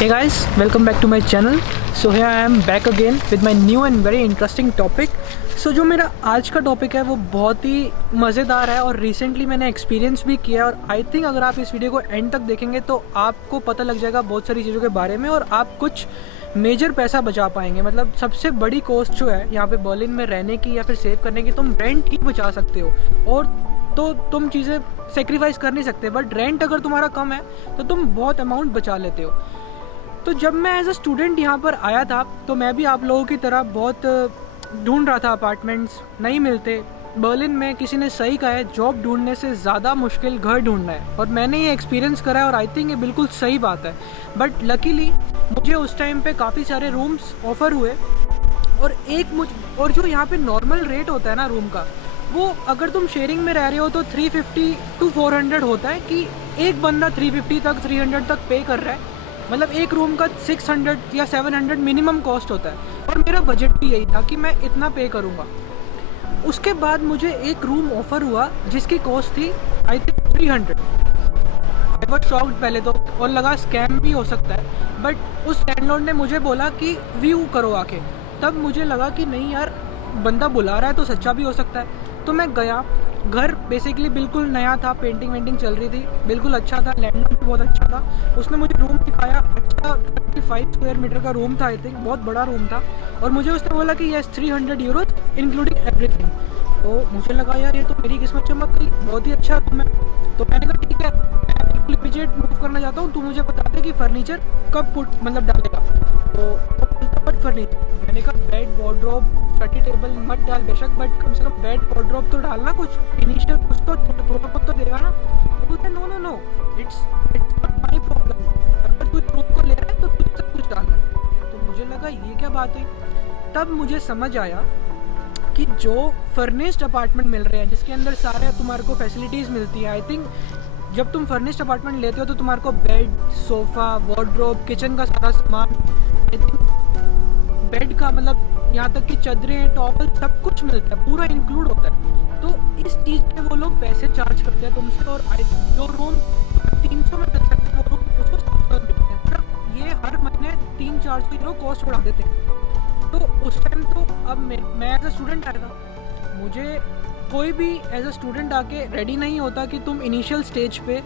Hey guys, welcome back to my channel. So here I am back again with my new and very interesting topic. So जो मेरा आज का topic है वो बहुत ही मज़ेदार है और रिसेंटली मैंने एक्सपीरियंस भी किया और आई थिंक अगर आप इस वीडियो को एंड तक देखेंगे तो आपको पता लग जाएगा बहुत सारी चीज़ों के बारे में और आप कुछ मेजर पैसा बचा पाएंगे। मतलब सबसे बड़ी कॉस्ट जो है यहाँ पे बर्लिन में रहने की या फिर सेव करने की, तुम रेंट ही बचा सकते हो। और तो तुम चीज़ें सेक्रीफाइस कर नहीं सकते, बट रेंट अगर तुम्हारा कम है तो तुम बहुत अमाउंट बचा लेते हो। तो जब मैं एज अ स्टूडेंट यहाँ पर आया था तो मैं भी आप लोगों की तरह बहुत ढूंढ रहा था, अपार्टमेंट्स नहीं मिलते। बर्लिन में किसी ने सही कहा है, जॉब ढूंढने से ज़्यादा मुश्किल घर ढूंढना है, और मैंने ये एक्सपीरियंस करा है और आई थिंक ये बिल्कुल सही बात है। बट लकीली मुझे उस टाइम पे काफ़ी सारे रूम्स ऑफ़र हुए और जो यहाँ पे नॉर्मल रेट होता है ना रूम का, वो अगर तुम शेयरिंग में रह रहे हो तो 350 to 400 होता है कि एक बंदा 350 तक 300 तक पे कर रहा है। मतलब एक रूम का 600 या 700 मिनिमम कॉस्ट होता है और मेरा बजट भी यही था कि मैं इतना पे करूँगा। उसके बाद मुझे एक रूम ऑफ़र हुआ जिसकी कॉस्ट थी I think 300। I was shocked पहले तो और लगा स्कैम भी हो सकता है, बट उस लैंडलॉर्ड ने मुझे बोला कि व्यू करो आके। तब मुझे लगा कि नहीं यार, बंदा बुला रहा है तो सच्चा भी हो सकता है। तो मैं गया, घर बेसिकली बिल्कुल नया था, पेंटिंग वेंटिंग चल रही थी, बिल्कुल अच्छा था, लैंडलॉर्ड भी बहुत अच्छा था। उसने मुझे रूम दिखाया, अच्छा 35 स्क्वायर मीटर का रूम था, आई थिंक बहुत बड़ा रूम था। और मुझे उसने बोला कि यस 300 यूरो इंक्लूडिंग एवरीथिंग। तो मुझे लगा यार ये तो मेरी किस्मत चमक गई, बहुत ही अच्छा रूम है। तो मैंने कहा ठीक है, मैं बिल्कुल इमीडिएट मूव करना चाहता हूँ, तू मुझे बता दे कि फर्नीचर कब डालेगा। तो फर्नीचर मैंने कहा बेड वार्डरोब स्टडी टेबल मत डाल बेशक, बट कम से कम बेड वार्डरोब तो डालना, कुछ इनिशियल कुछ तो थोड़ा बहुत तो देगा ना। तो बोलते no it's not my problem, अगर तू रूम को ले रहा है तो तू सब कुछ डालना है। तो मुझे लगा ये क्या बात है। तब मुझे समझ आया कि जो फर्निश्ड अपार्टमेंट मिल रहे हैं जिसके अंदर सारे तुम्हारे को फैसिलिटीज़ मिलती है, आई थिंक जब तुम फर्निश्ड अपार्टमेंट लेते हो तो तुम्हारे को बेड, सोफ़ा, वार्डरोब, किचन का सारा सामान, आई थिंक बेड का मतलब यहाँ तक कि चादरें, टॉवल सब कुछ मिलता है, पूरा इंक्लूड होता है। तो इस चीज़ के वो लोग पैसे चार्ज करते हैं तुमसे, और जो रूम 300 में मिल सकते हैं वो रूम उसको 700 में मिलते हैं। मतलब ये हर महीने 300-400 यूरो कॉस्ट बढ़ा देते हैं। तो उस टाइम तो अब मैं एज अ स्टूडेंट आया था, मुझे कोई भी एज अ स्टूडेंट आके रेडी नहीं होता कि तुम इनिशियल स्टेज पे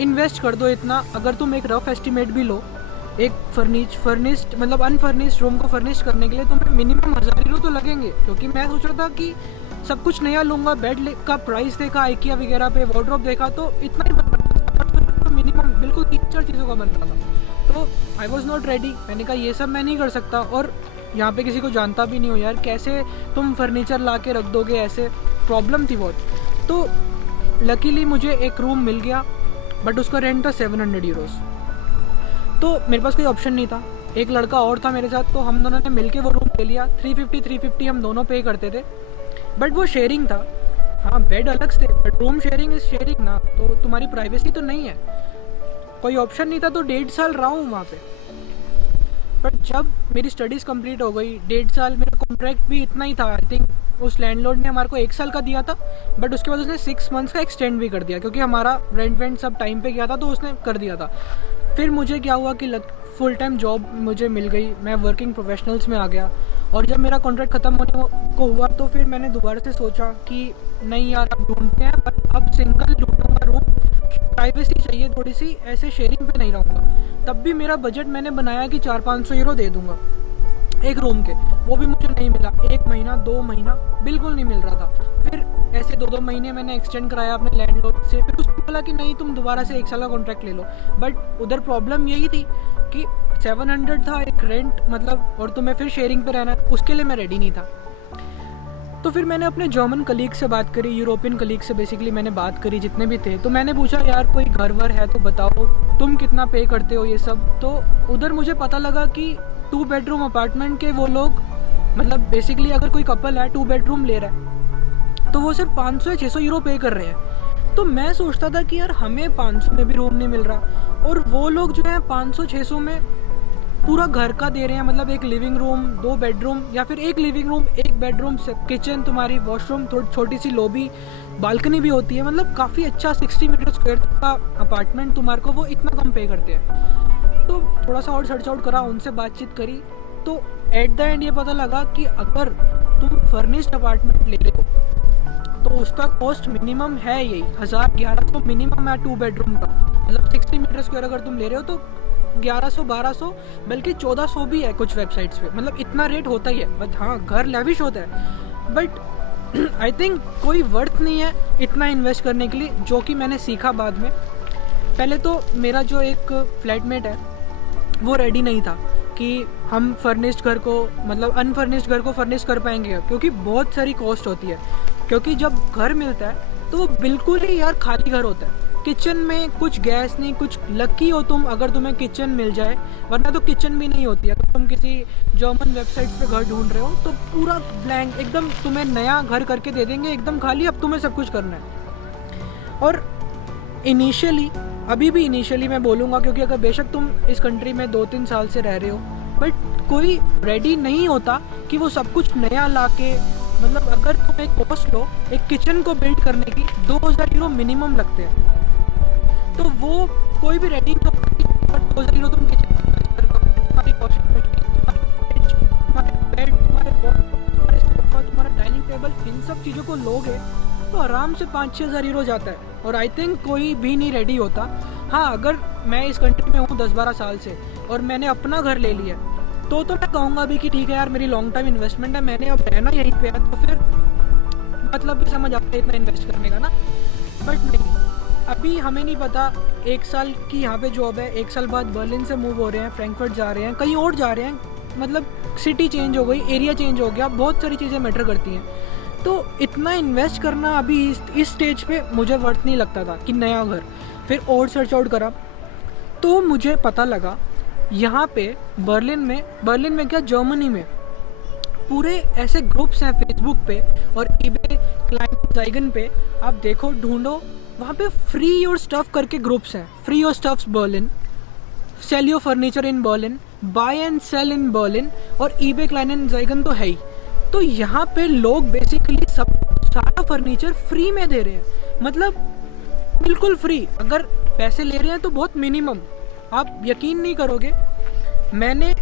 इन्वेस्ट कर दो इतना। अगर तुम एक रफ एस्टिमेट भी लो, एक फर्निश्ड मतलब अनफर्निश्ड रूम को फर्निश करने के लिए तुम्हें मिनिमम 1000 यूरो तो लगेंगे। क्योंकि मैं सोच रहा था कि सब कुछ नया लूँगा, बेड का प्राइस देखा IKEA वगैरह पे, वार्डरोब देखा तो इतना ही बन रहा था, तो मिनिमम बिल्कुल 3-4 चीज़ों का बन रहा था। तो आई वॉज नॉट रेडी। मैंने कहा ये सब मैं नहीं कर सकता, और यहाँ पे किसी को जानता भी नहीं हो यार, कैसे तुम फर्नीचर ला के रख दोगे, ऐसे प्रॉब्लम थी बहुत। तो लकीली मुझे एक रूम मिल गया, बट उसका रेंट था 700 यूरोज़। तो मेरे पास कोई ऑप्शन नहीं था, एक लड़का और था मेरे साथ, तो हम दोनों ने मिलके वो रूम ले लिया। 350 हम दोनों पे करते थे, बट वो शेयरिंग था। हाँ, बेड अलग से, but room sharing is sharing ना, तो तुम्हारी प्राइवेसी तो नहीं है। कोई ऑप्शन नहीं था, तो 1.5 साल रहा हूँ वहाँ पे। बट जब मेरी स्टडीज़ कंप्लीट हो गई, 1.5 साल, मेरा कॉन्ट्रैक्ट भी इतना ही था। आई थिंक उस लैंडलॉर्ड ने हमारे को 1 साल का दिया था, बट उसके बाद उसने 6 मंथ्स का एक्सटेंड भी कर दिया, क्योंकि हमारा रेंट सब टाइम पे गया था, तो उसने कर दिया था। फिर मुझे क्या हुआ कि फुल टाइम जॉब मुझे मिल गई, मैं वर्किंग प्रोफेशनल्स में आ गया। और जब मेरा कॉन्ट्रैक्ट ख़त्म होने को हुआ तो फिर मैंने दोबारा से सोचा कि नहीं यार, अब ढूंढते हैं, बट अब सिंगल ढूंढूंगा रूम, प्राइवेसी चाहिए थोड़ी सी, ऐसे शेयरिंग पे नहीं रहूँगा। तब भी मेरा बजट मैंने बनाया कि 400-500 यूरो दे दूँगा एक रूम के, वो भी मुझे नहीं मिला। 1 महीना 2 महीना बिल्कुल नहीं मिल रहा था। फिर ऐसे 2-2 महीने मैंने एक्सटेंड कराया अपने लैंडलॉर्ड से, फिर उसने बोला कि नहीं तुम दोबारा से 1 साल का कॉन्ट्रैक्ट ले लो। बट उधर प्रॉब्लम यही थी कि 700 था एक रेंट, मतलब, और तुम्हें फिर शेयरिंग पे रहना, उसके लिए मैं रेडी नहीं था। तो फिर मैंने अपने जर्मन कलीग से बात करी, यूरोपियन कलीग से बेसिकली मैंने बात करी जितने भी थे। तो मैंने पूछा यार कोई घर वर है तो बताओ, तुम कितना पे करते हो ये सब। तो उधर मुझे पता लगा कि 2 बेडरूम अपार्टमेंट के वो लोग, मतलब बेसिकली अगर कोई कपल है 2 बेडरूम ले रहा है तो वो सिर्फ 500 या 600 यूरो पे कर रहे हैं। तो मैं सोचता था कि यार हमें 500 में भी रूम नहीं मिल रहा, और वो लोग जो है 500-600 में पूरा घर का दे रहे हैं। मतलब एक लिविंग रूम, 2 बेडरूम, या फिर एक लिविंग रूम, 1 बेडरूम, किचन, तुम्हारी वॉशरूम, छोटी सी लॉबी, बालकनी भी होती है। मतलब काफ़ी अच्छा 60 मीटर स्क्वायर का अपार्टमेंट तुम्हारे को वो इतना कम पे करते हैं। तो थोड़ा सा और सर्च आउट करा, उनसे बातचीत करी, तो एट द एंड ये पता लगा कि अगर तुम फर्निश्ड अपार्टमेंट ले रहे हो तो उसका कॉस्ट मिनिमम है यही 1000-1100 मिनिमम है 2 बेडरूम का। मतलब 60 मीटर स्क्वायर अगर तुम ले रहे हो तो 1100-1200 बल्कि 1400 भी है कुछ वेबसाइट्स पे। मतलब इतना रेट होता ही है। बट हाँ, घर लेविश होता है, बट आई थिंक कोई वर्थ नहीं है इतना इन्वेस्ट करने के लिए, जो कि मैंने सीखा बाद में। पहले तो मेरा जो एक फ्लैटमेट है वो रेडी नहीं था कि हम फर्निश्ड घर को, मतलब अनफर्निश्ड घर को फर्निश कर पाएंगे, क्योंकि बहुत सारी कॉस्ट होती है। क्योंकि जब घर मिलता है तो वो बिल्कुल ही यार खाली घर होता है, किचन में कुछ गैस नहीं, कुछ लकी हो तुम अगर तुम्हें किचन मिल जाए, वरना तो किचन भी नहीं होती है। तो तुम किसी जर्मन वेबसाइट्स पे घर ढूंढ रहे हो तो पूरा ब्लैंक एकदम तुम्हें नया घर करके दे देंगे, एकदम खाली, अब तुम्हें सब कुछ करना है। और इनिशियली, अभी भी इनिशियली मैं बोलूँगा, क्योंकि अगर बेशक तुम इस कंट्री में 2-3 साल से रह रहे हो, बट कोई रेडी नहीं होता कि वो सब कुछ नया ला के, मतलब अगर तुम एक कॉस्ट लो एक किचन को बिल्ड करने की 2000 यूरो मिनिमम लगते हैं, तो वो कोई भी रेडी नहीं होता कि 2000 यूरो तुम किचन तुम्हारी वॉशिंग मशीन, तुम्हारे बेड, तुम्हारे तुम्हारे सोफा, तुम्हारा डाइनिंग टेबल, इन सब चीज़ों को लोगे तो आराम से 5-6 हज़ार यूरो जाता है। और आई थिंक कोई भी नहीं रेडी होता। हाँ, अगर मैं इस कंट्री में हूँ 10-12 साल से और मैंने अपना घर ले लिया तो मैं कहूँगा भी कि ठीक है यार, मेरी लॉन्ग टाइम इन्वेस्टमेंट है, मैंने अब रहना यहीं पे है, तो फिर मतलब भी समझ आता है इतना इन्वेस्ट करने का ना। बट नहीं, अभी हमें नहीं पता, 1 साल की यहाँ पे जॉब है, 1 साल बाद बर्लिन से मूव हो रहे हैं, फ्रैंकफर्ट जा रहे हैं, कहीं और जा रहे हैं, मतलब सिटी चेंज हो गई, एरिया चेंज हो गया, बहुत सारी चीज़ें मैटर करती हैं। तो इतना इन्वेस्ट करना अभी इस स्टेज पे मुझे वर्थ नहीं लगता था कि नया घर। फिर और सर्च आउट करा तो मुझे पता लगा यहाँ पे बर्लिन में क्या, जर्मनी में पूरे ऐसे ग्रुप्स हैं फेसबुक पे और ईबे क्लाइंटज़ाइगन पे, आप देखो ढूंढो, वहाँ पे फ्री योर स्टफ करके ग्रुप्स हैं। Free your stuffs Berlin, sell your furniture in Berlin, buy and sell in Berlin, और ईबे क्लाइंटज़ाइगन तो है ही। तो यहाँ पे लोग बेसिकली सारा फर्नीचर फ्री में दे रहे हैं, मतलब बिल्कुल फ्री। अगर पैसे ले रहे हैं तो बहुत मिनिमम, आप यकीन नहीं करोगे, मैंने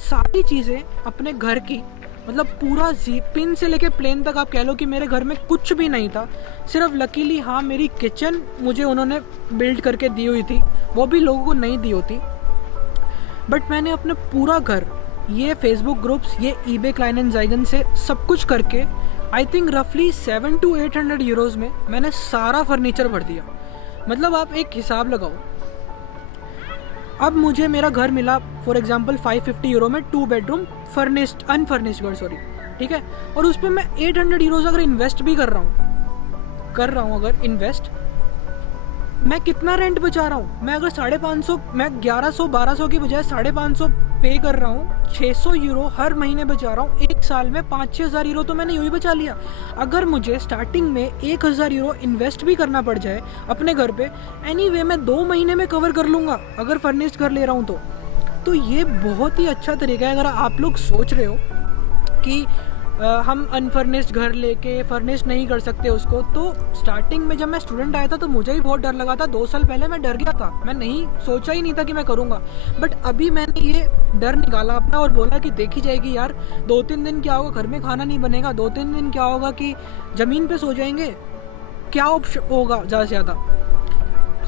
सारी चीज़ें अपने घर की, मतलब पूरा पिन से लेके प्लेन तक आप कह लो कि मेरे घर में कुछ भी नहीं था। सिर्फ लकीली हाँ, मेरी किचन मुझे उन्होंने बिल्ड करके दी हुई थी, वो भी लोगों को नहीं दी होती। बट मैंने अपना पूरा घर, ये फेसबुक ग्रुप्स, ये ईबे क्लाइंटज़ाइगन से सब कुछ करके आई थिंक रफली 700 to 800 यूरोज़ में मैंने सारा फर्नीचर भर दिया। मतलब आप एक हिसाब लगाओ, अब मुझे मेरा घर मिला फॉर एग्जांपल 550 यूरो में 2 बेडरूम अनफर्निश्ड घर, सॉरी, ठीक है। और उस पर मैं 800 यूरोज़ अगर इन्वेस्ट भी कर रहा हूँ अगर इन्वेस्ट, मैं कितना रेंट बचा रहा हूँ? मैं अगर 550, मैं 1100-1200 की बजाय 550 पे कर रहा हूँ, 600 यूरो हर महीने बचा रहा हूँ। 1 साल में 5-6 हज़ार यूरो तो मैंने यूँ ही बचा लिया। अगर मुझे स्टार्टिंग में 1000 यूरो इन्वेस्ट भी करना पड़ जाए अपने घर पे, एनीवे मैं 2 महीने में कवर कर लूँगा अगर फर्निश्ड कर ले रहा हूँ तो ये बहुत ही अच्छा तरीका है। अगर आप लोग सोच रहे हो कि हम अनफर्निश्ड घर लेके फर्निश्ड नहीं कर सकते उसको, तो स्टार्टिंग में जब मैं स्टूडेंट आया था तो मुझे भी बहुत डर लगा था। 2 साल पहले मैं डर गया था, मैं नहीं सोचा ही नहीं था कि मैं करूँगा। बट अभी मैंने ये डर निकाला अपना और बोला कि देखी जाएगी यार, 2-3 दिन क्या होगा, घर में खाना नहीं बनेगा, 2-3 दिन क्या होगा कि ज़मीन पे सो जाएंगे, क्या ऑप्शन होगा ज़्यादा से ज़्यादा।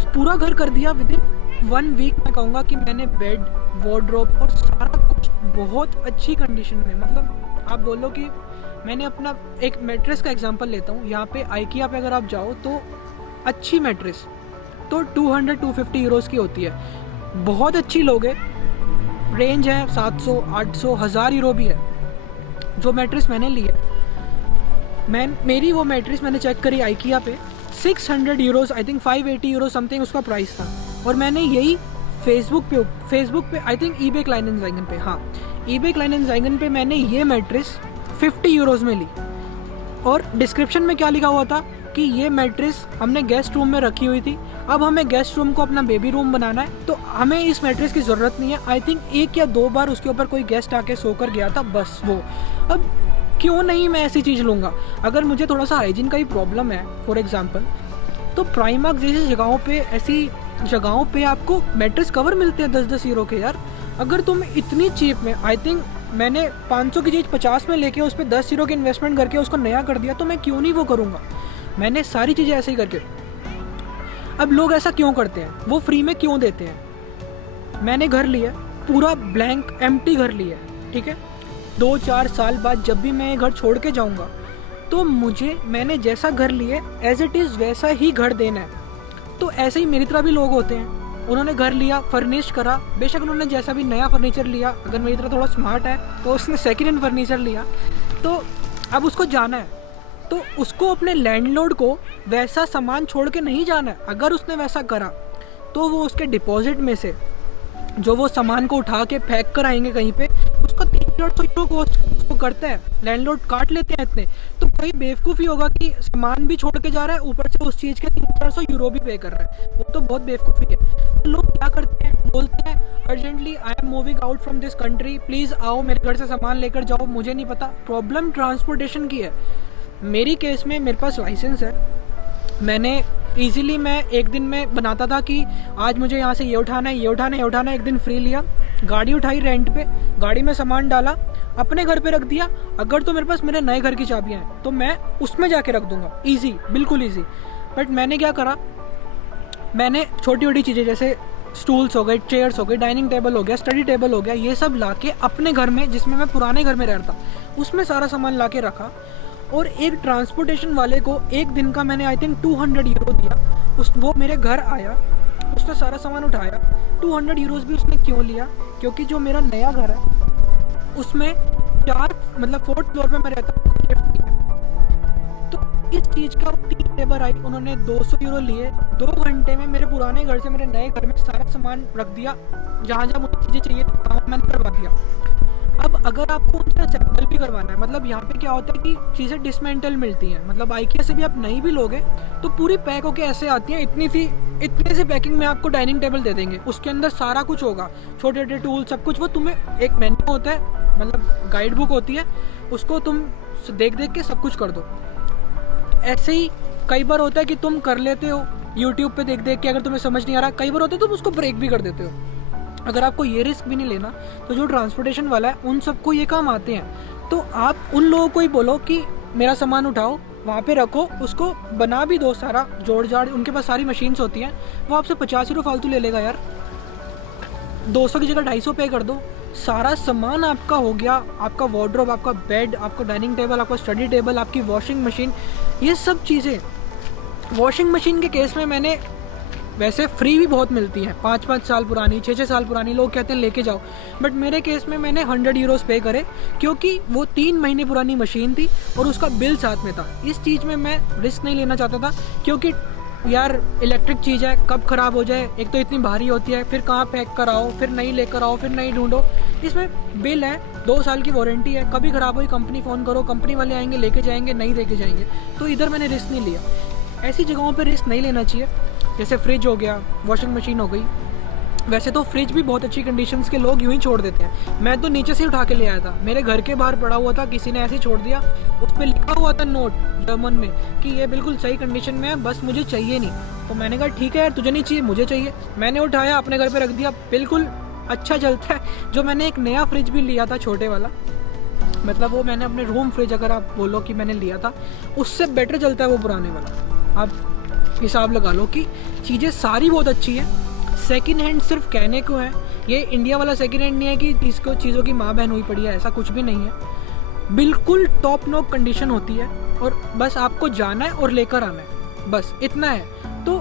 पूरा घर कर दिया विदिन 1 वीक। मैं कहूँगा कि मैंने बेड, वार्डरोब और सारा कुछ बहुत अच्छी कंडीशन में, मतलब आप बोलो कि मैंने अपना एक मैट्रेस का एग्जांपल लेता हूँ। यहाँ पे आइकिया पे अगर आप जाओ तो अच्छी मैट्रेस तो 200-250 यूरोज़ की होती है। बहुत अच्छी लोगे, रेंज है 700, 800, 1000 यूरो भी है। जो मैट्रेस मैंने ली है, मेरी वो मैट्रेस मैंने चेक करी आइकिया पे 600 euros, I think 580 euro something उसका प्राइस था। और मैंने यही फेसबुक पे आई थिंक ईबे क्लाइंटज़ाइगन पे, हाँ ईबे क्लाइंटज़ाइगन पे मैंने ये मैट्रेस 50 यूरोज़ में ली। और डिस्क्रिप्शन में क्या लिखा हुआ था कि ये मैट्रेस हमने गेस्ट रूम में रखी हुई थी, अब हमें गेस्ट रूम को अपना बेबी रूम बनाना है, तो हमें इस मैट्रेस की ज़रूरत नहीं है। आई थिंक 1 या 2 बार उसके ऊपर कोई गेस्ट आके सोकर गया था, बस वो। अब क्यों नहीं मैं ऐसी चीज़ लूँगा? अगर मुझे थोड़ा सा हाइजीन का ही प्रॉब्लम है फॉर एग्जांपल, तो प्राइमार्क जैसी जगहों पे ऐसी जगहों पे आपको मैट्रेस कवर मिलते हैं 10-10 यूरो के यार। अगर तुम इतनी चीप में, आई थिंक मैंने 500 की चीज़ 50 में लेके उस पर 10 यूरो की इन्वेस्टमेंट करके उसको नया कर दिया, तो मैं क्यों नहीं वो करूँगा। मैंने सारी चीज़ें ऐसे ही करके। अब लोग ऐसा क्यों करते हैं, वो फ्री में क्यों देते हैं। मैंने घर लिया पूरा ब्लैंक एम्प्टी घर लिया, ठीक है। 2-4 साल बाद जब भी मैं घर छोड़ के जाऊँगा तो मैंने जैसा घर लिए एज इट इज़ वैसा ही घर देना है। तो ऐसे ही मेरी तरह भी लोग होते हैं, उन्होंने घर लिया, फर्निश करा, बेशक उन्होंने जैसा भी नया फर्नीचर लिया, अगर मेरी तरह थोड़ा स्मार्ट है तो उसने सेकेंड हैंड फर्नीचर लिया, तो अब उसको जाना है तो उसको अपने लैंडलॉर्ड को वैसा सामान छोड़ के नहीं जाना है। अगर उसने वैसा करा तो वो उसके डिपॉजिट में से जो वो सामान को उठा के फेंक कर आएंगे कहीं पे, उसको 300 यूरो को करता है, लैंडलॉर्ड काट लेते हैं इतने। तो कोई बेवकूफ़ी होगा कि सामान भी छोड़ के जा रहा है, ऊपर से उस चीज़ के 300 यूरो भी पे कर रहा है, वो तो बहुत बेवकूफ़ी है। तो लोग क्या करते हैं, बोलते हैं urgently I am moving out from this country, please आओ मेरे घर से सामान लेकर जाओ। मुझे नहीं पता, प्रॉब्लम ट्रांसपोर्टेशन की है। मेरी केस में मेरे पास लाइसेंस है, मैं एक दिन में बनाता था कि आज मुझे यहाँ से ये उठाना है, ये उठाना है, ये उठाना है। एक दिन फ्री लिया, गाड़ी उठाई रेंट पे, गाड़ी में सामान डाला, अपने घर पे रख दिया। अगर तो मेरे पास मेरे नए घर की चाबियाँ हैं तो मैं उसमें जाके रख दूंगा, ईजी, बिल्कुल ईजी। बट मैंने क्या करा, मैंने छोटी छोटी चीज़ें जैसे स्टूल्स हो गए, चेयर्स हो गए, डाइनिंग टेबल हो गया, स्टडी टेबल हो गया, ये सब लाके अपने घर में, जिसमें मैं पुराने घर में रहता, उसमें सारा सामान लाके रखा। और एक ट्रांसपोर्टेशन वाले को एक दिन का मैंने आई थिंक 200 यूरो दिया। वो मेरे घर आया, उसने सारा सामान उठाया। 200 यूरोज़ भी उसने क्यों लिया, क्योंकि जो मेरा नया घर है उसमें 4th फ्लोर पे मैं रहता हूँ, लिफ्ट नहीं है। तो इस चीज़ का 3 लेबर आई, उन्होंने 200 यूरो लिए। 2 घंटे में मेरे पुराने घर से मेरे नए घर में सारा सामान रख दिया, जहाँ जहाँ मुझे चीज़ें चाहिए काम मैंने करवा दिया। अब अगर आपको उनसे असेंबल भी करवाना है, मतलब यहाँ पे क्या होता है कि चीज़ें डिसमेंटल मिलती हैं, मतलब आइकिया से भी आप नहीं भी लोगे तो पूरी पैक होके ऐसे आती हैं, इतने से पैकिंग में आपको डाइनिंग टेबल दे देंगे, उसके अंदर सारा कुछ होगा, छोटे छोटे टूल सब कुछ। वो तुम्हें एक मेन्यू होता है, मतलब गाइड बुक होती है, उसको तुम देख देख के सब कुछ कर दो। ऐसे ही कई बार होता है कि तुम कर लेते हो यूट्यूब पे देख देख के, अगर तुम्हें समझ नहीं आ रहा, कई बार होता है तुम उसको ब्रेक भी कर देते हो। अगर आपको ये रिस्क भी नहीं लेना तो जो ट्रांसपोर्टेशन वाला है उन सबको ये काम आते हैं। तो आप उन लोगों को ही बोलो कि मेरा सामान उठाओ, वहाँ पे रखो, उसको बना भी दो सारा जोड़ जाड़, उनके पास सारी मशीन्स होती हैं। वो आपसे 50 यूरो फालतू ले लेगा यार, 200 की जगह 250 पे कर दो, सारा सामान आपका हो गया। आपका वार्डरोब, आपका बेड, आपका डाइनिंग टेबल, आपका स्टडी टेबल, आपकी वॉशिंग मशीन, ये सब चीज़ें। वॉशिंग मशीन के केस में मैंने, वैसे फ्री भी बहुत मिलती हैं, 5-5 साल पुरानी, 6-6 साल पुरानी, लोग कहते हैं लेके जाओ, बट मेरे केस में मैंने 100 यूरोज़ पे करे, क्योंकि वो 3 महीने पुरानी मशीन थी और उसका बिल साथ में था। इस चीज़ में मैं रिस्क नहीं लेना चाहता था, क्योंकि यार इलेक्ट्रिक चीज़ है, कब ख़राब हो जाए, एक तो इतनी भारी होती है, फिर कहाँ पैक कराओ, फिर नई लेकर आओ, फिर नई ढूंढो। इसमें बिल है, 2 साल की वारंटी है, कभी ख़राब हुई कंपनी फ़ोन करो, कंपनी वाले आएंगे लेके जाएंगे, नहीं लेके जाएंगे। तो इधर मैंने रिस्क नहीं लिया। ऐसी जगहों पर रिस्क नहीं लेना चाहिए, जैसे फ्रिज हो गया, वॉशिंग मशीन हो गई। वैसे तो फ्रिज भी बहुत अच्छी कंडीशंस के लोग यूं ही छोड़ देते हैं, मैं तो नीचे से उठा के ले आया था, मेरे घर के बाहर पड़ा हुआ था, किसी ने ऐसे ही छोड़ दिया, उस पर लिखा हुआ था नोट जर्मन में कि ये बिल्कुल सही कंडीशन में है, बस मुझे चाहिए नहीं। तो मैंने कहा ठीक है यार, तुझे नहीं चाहिए, मुझे चाहिए। मैंने उठाया, अपने घर पर रख दिया, बिल्कुल अच्छा चलता है। जो मैंने एक नया फ्रिज भी लिया था, छोटे वाला, मतलब वो मैंने अपने रूम फ्रिज, अगर आप बोलो कि मैंने लिया था, उससे बेटर चलता है वो पुराने वाला। आप हिसाब लगा लो कि चीज़ें सारी बहुत अच्छी है। सेकंड हैंड सिर्फ कहने को है, ये इंडिया वाला सेकंड हैंड नहीं है कि इसको चीज़ों की माँ बहन हुई पड़ी है, ऐसा कुछ भी नहीं है। बिल्कुल टॉप नॉक कंडीशन होती है और बस आपको जाना है और लेकर आना है, बस इतना है। तो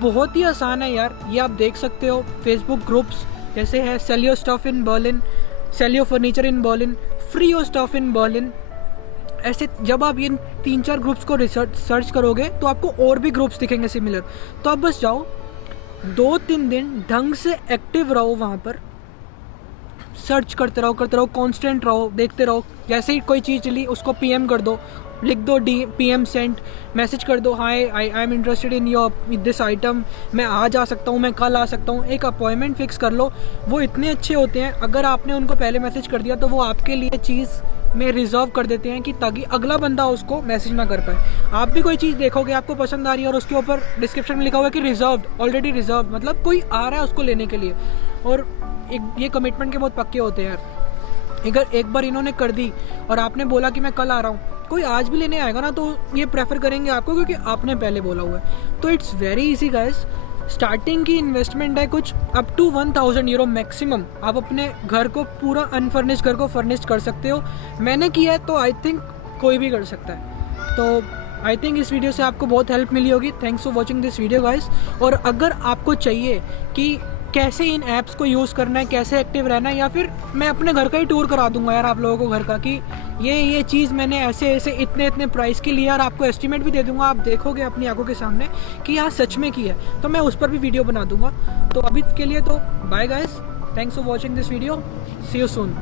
बहुत ही आसान है यार, ये आप देख सकते हो। फेसबुक ग्रुप्स जैसे है sell your stuff in Berlin, sell your furniture in Berlin, free your stuff in Berlin. ऐसे जब आप ये 3-4 ग्रुप्स को सर्च करोगे तो आपको और भी ग्रुप्स दिखेंगे सिमिलर। तो आप बस जाओ, 2-3 दिन ढंग से एक्टिव रहो, वहाँ पर सर्च करते रहो, कांस्टेंट रहो, देखते रहो। जैसे ही कोई चीज़ चली उसको PM कर दो, लिख दो PM सेंड, मैसेज कर दो, hi I am interested in your this item, मैं आज आ सकता हूँ, मैं कल आ सकता हूँ। एक अपॉइंटमेंट फिक्स कर लो। वो इतने अच्छे होते हैं, अगर आपने उनको पहले मैसेज कर दिया तो वो आपके लिए चीज़ में रिजर्व कर देते हैं कि ताकि अगला बंदा उसको मैसेज ना कर पाए। आप भी कोई चीज़ देखोगे, आपको पसंद आ रही है और उसके ऊपर डिस्क्रिप्शन में लिखा हुआ है कि रिजर्व्ड, ऑलरेडी रिजर्व, मतलब कोई आ रहा है उसको लेने के लिए। और ये कमिटमेंट के बहुत पक्के होते हैं यार। अगर एक बार इन्होंने कर दी और आपने बोला कि मैं कल आ रहा हूँ, कोई आज भी लेने आएगा ना तो ये प्रेफर करेंगे आपको, क्योंकि आपने पहले बोला हुआ है। तो it's very easy guys. Starting की इन्वेस्टमेंट है कुछ अप टू 1000 यूरो मैक्सिमम। आप अपने घर को पूरा अनफर्निश्ड घर को फर्निश्ड कर सकते हो। मैंने किया है तो आई थिंक कोई भी कर सकता है। तो आई थिंक इस वीडियो से आपको बहुत हेल्प मिली होगी। Thanks for watching this video guys. और अगर आपको चाहिए कि कैसे इन ऐप्स को यूज़ करना है, कैसे एक्टिव रहना है, या फिर मैं अपने घर का ही टूर करा दूंगा यार आप लोगों को घर का, कि ये चीज़ मैंने ऐसे इतने प्राइस की लिया, और आपको एस्टिमेट भी दे दूंगा, आप देखोगे अपनी आंखों के सामने कि यहाँ सच में की है, तो मैं उस पर भी वीडियो बना दूंगा। तो अभी के लिए तो bye guys, thanks for watching this video, see you soon.